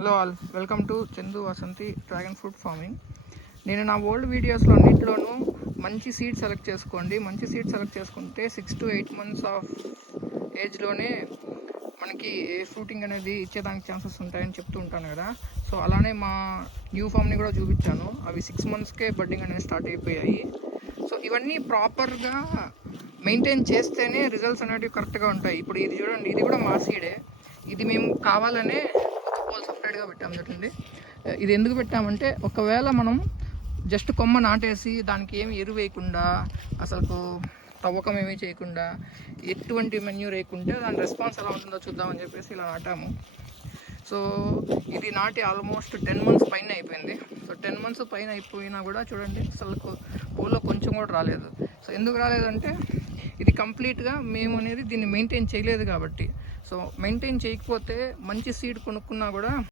Hello all, welcome to Chandu Vasanthi dragon fruit farming. నేను నా old వీడియోస్లో అన్నింటిలోనూ మంచి సీడ్ సెలెక్ట్ చేసుకోండి, మంచి సీడ్ సెలెక్ట్ చేసుకుంటే 6 to 8 months ఆఫ్ ఏజ్లోనే మనకి ఫ్రూటింగ్ అనేది ఇచ్చేదానికి ఛాన్సెస్ ఉంటాయని చెప్తూ ఉంటాను కదా. సో అలానే మా న్యూ ఫామ్ని కూడా చూపించాను. అవి 6 monthsకే బడ్డింగ్ అనేది స్టార్ట్ అయిపోయాయి. సో ఇవన్నీ ప్రాపర్గా మెయింటైన్ చేస్తేనే రిజల్ట్స్ అనేవి కరెక్ట్గా ఉంటాయి. ఇప్పుడు ఇది చూడండి, ఇది కూడా మా సీడే. ఇది మేము కావాలనే ఒక పోల్ సపరేట్గా పెట్టాము. చూడండి, ఇది ఎందుకు పెట్టామంటే ఒకవేళ మనం జస్ట్ కొమ్మ నాటేసి దానికి ఏమి ఎరువు వేయకుండా, అసలు తవ్వకం ఏమీ చేయకుండా, ఎటువంటి మెన్యూర్ వేయకుంటే దాని రెస్పాన్స్ ఎలా ఉంటుందో చూద్దామని చెప్పేసి ఇలా నాటాము. సో ఇది నాటి ఆల్మోస్ట్ 10 months పైన అయిపోయింది. సో 10 months పైన అయిపోయినా కూడా చూడండి, అసలు పూల్లో కొంచెం కూడా రాలేదు. సో ఎందుకు రాలేదంటే ఇది కంప్లీట్గా మేము అనేది దీన్ని మెయింటైన్ చేయలేదు కాబట్టి. సో మెయింటైన్ చేయకపోతే మంచి సీడ్ కొనుక్కున్నా కూడా